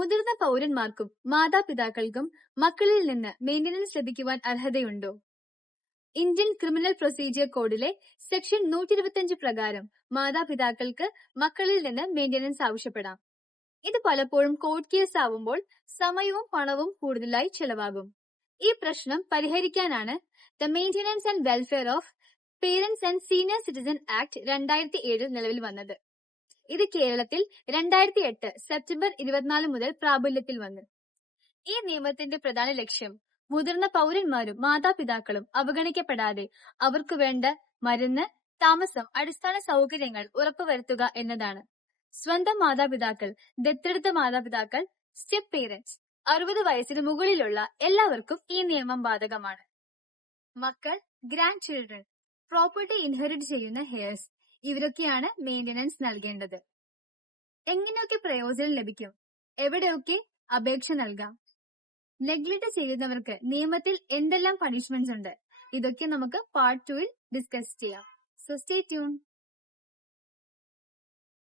മുതിർന്ന പൗരന്മാർക്കും മാതാപിതാക്കൾക്കും മക്കളിൽ നിന്ന് മെയിന്റനൻസ് ലഭിക്കുവാൻ അർഹതയുണ്ടോ? ഇന്ത്യൻ ക്രിമിനൽ പ്രൊസീജിയർ കോഡിലെ സെക്ഷൻ 125 പ്രകാരം മാതാപിതാക്കൾക്ക് മക്കളിൽ നിന്ന് മെയിന്റനൻസ് ആവശ്യപ്പെടാം. ഇത് പലപ്പോഴും കോർട്ട് കേസ് ആവുമ്പോൾ സമയവും പണവും കൂടുതലായി ചെലവാകും. ഈ പ്രശ്നം പരിഹരിക്കാനാണ് the maintenance and welfare of parents and senior citizen act 2007 നിലവിൽ വന്നത്. ഇത് കേരളത്തിൽ 2008 സെപ്റ്റംബർ 24 മുതൽ പ്രാബല്യത്തിൽ വന്നു. ഈ നിയമത്തിന്റെ പ്രധാന ലക്ഷ്യം മുതിർന്ന പൗരന്മാരും മാതാപിതാക്കളും അവഗണിക്കപ്പെടാതെ അവർക്ക് വേണ്ട മരുന്ന്, താമസം, അടിസ്ഥാന സൗകര്യങ്ങൾ ഉറപ്പുവരുത്തുക എന്നതാണ്. സ്വന്തം മാതാപിതാക്കൾ, ദത്തെടുത്ത മാതാപിതാക്കൾ, സ്റ്റെപ്പ് പേരന്റ്സ്, 60 വയസ്സിന് മുകളിലുള്ള എല്ലാവർക്കും ഈ നിയമം ബാധകമാണ്. മക്കൾ, ഗ്രാൻഡ് ചിൽഡ്രൻ, പ്രോപ്പർട്ടി ഇൻഹെറിറ്റ് ചെയ്യുന്ന ഹെയർസ്, ഇവരൊക്കെയാണ് മെയിന്റനൻസ് നൽകേണ്ടത്. എങ്ങനെയൊക്കെ പ്രയോജനം ലഭിക്കും? എവിടെയൊക്കെ അപേക്ഷ നൽകാം? നെഗ്ലക്ട് ചെയ്യുന്നവർക്ക് നിയമത്തിൽ എന്തെല്ലാം പണിഷ്മെന്റ്സ് ഉണ്ട്? ഇതൊക്കെ നമുക്ക് പാർട്ട് 2-ൽ ഡിസ്കസ് ചെയ്യാം. So stay tune.